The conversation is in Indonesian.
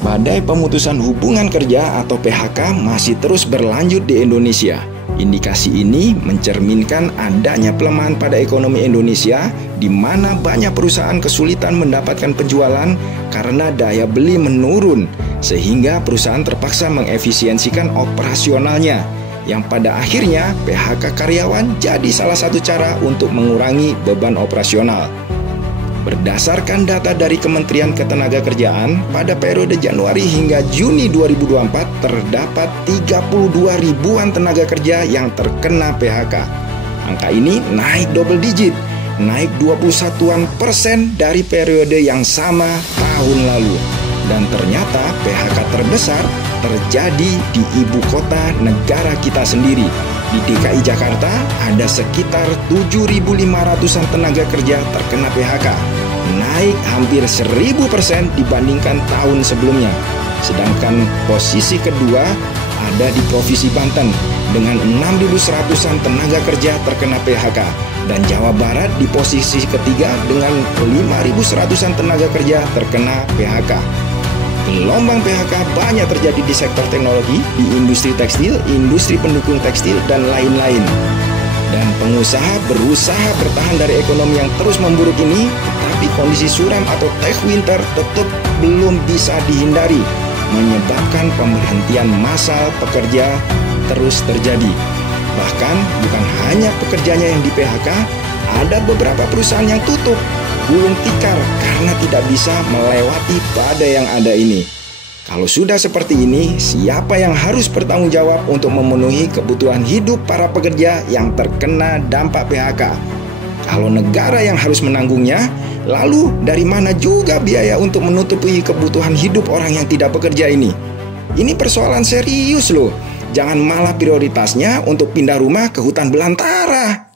Badai pemutusan hubungan kerja atau PHK masih terus berlanjut di Indonesia. Indikasi ini mencerminkan adanya pelemahan pada ekonomi Indonesia, di mana banyak perusahaan kesulitan mendapatkan penjualan karena daya beli menurun, sehingga perusahaan terpaksa mengefisiensikan operasionalnya, yang pada akhirnya PHK karyawan jadi salah satu cara untuk mengurangi beban operasional. Berdasarkan data dari Kementerian Ketenagakerjaan, pada periode Januari hingga Juni 2024 terdapat 32 ribuan tenaga kerja yang terkena PHK. Angka ini naik double digit, naik 21% dari periode yang sama tahun lalu. Dan ternyata PHK terbesar terjadi di ibu kota negara kita sendiri. Di DKI Jakarta ada sekitar 7.500-an tenaga kerja terkena PHK, naik hampir 1.000% dibandingkan tahun sebelumnya. Sedangkan posisi kedua ada di Provinsi Banten dengan 6.100-an tenaga kerja terkena PHK, dan Jawa Barat di posisi ketiga dengan 5.100-an tenaga kerja terkena PHK. Gelombang PHK banyak terjadi di sektor teknologi, di industri tekstil, industri pendukung tekstil, dan lain-lain. Dan pengusaha berusaha bertahan dari ekonomi yang terus memburuk ini, tetapi kondisi suram atau tech winter tetap belum bisa dihindari, menyebabkan pemberhentian massal pekerja terus terjadi. Bahkan bukan hanya pekerjanya yang di PHK, ada beberapa perusahaan yang tutup gulung tikar karena tidak bisa melewati badai yang ada ini. Kalau sudah seperti ini, siapa yang harus bertanggung jawab untuk memenuhi kebutuhan hidup para pekerja yang terkena dampak PHK? Kalau negara yang harus menanggungnya, lalu dari mana juga biaya untuk menutupi kebutuhan hidup orang yang tidak bekerja ini? Ini persoalan serius loh. Jangan malah prioritasnya untuk pindah rumah ke hutan belantara.